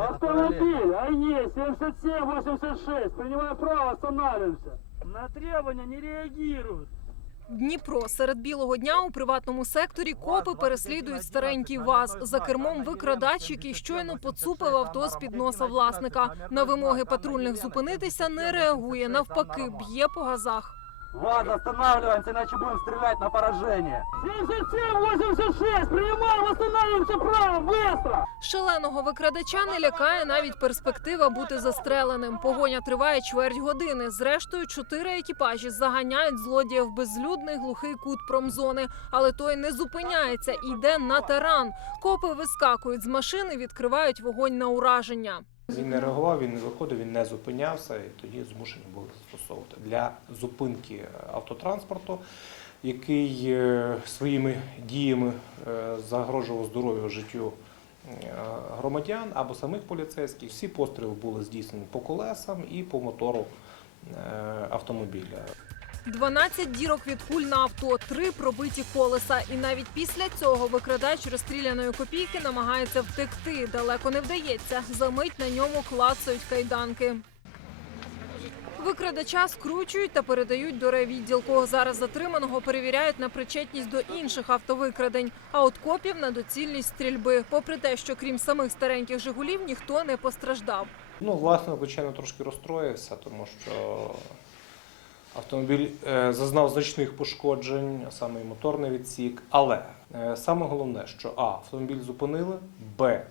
Автомобиль АЕ 7786. Принимаю право, останавливаемся. На требования не реагируют. Дніпро серед білого дня у приватному секторі копи переслідують старенький ВАЗ. За кермом викрадач, який щойно поцупив авто з під носа власника. На вимоги патрульних зупинитися не реагує. Навпаки, б'є по газах. ВАЗ, останавливаемся, иначе будем стрелять на поражение. 7786. Принимаем, останавливаемся право. Быстро. Шаленого викрадача не лякає навіть перспектива бути застреленим. Погоня триває чверть години. Зрештою, чотири екіпажі заганяють злодія в безлюдний глухий кут промзони, але той не зупиняється і йде на таран. Копи вискакують з машини, відкривають вогонь на ураження. Він не реагував, він не виходив, він не зупинявся, і тоді змушені були застосовувати для зупинки автотранспорту, який е, своїми діями е, загрожував здоров'ю життю е, громадян або самих поліцейських. Всі постріли були здійснені по колесам і по мотору е, автомобіля. 12 дірок від куль на авто, три пробиті колеса. І навіть після цього викрадач розстріляної копійки намагається втекти. Далеко не вдається. Замить на ньому клацають кайданки. Викрадача скручують та передають до райвідділку. Зараз затриманого перевіряють на причетність до інших автовикрадень, а от копів на доцільність стрільби. Попри те, що крім самих стареньких Жигулів ніхто не постраждав. Ну, власне, звичайно, трошки розстроївся, тому що автомобіль е, зазнав значних пошкоджень, а саме моторний відсік. Але е, саме головне, що А, автомобіль зупинили, Б,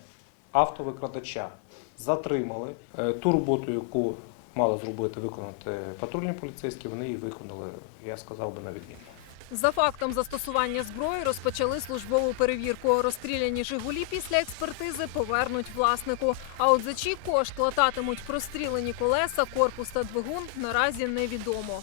автовикрадача затримали. Е, Ту роботу, яку мали зробити, виконати патрульні поліцейські, вони її виконали, я сказав би, на відмінно. За фактом застосування зброї розпочали службову перевірку. Розстріляні Жигулі після експертизи повернуть власнику. А от за чий кошт лататимуть прострілені колеса, корпус та двигун наразі невідомо.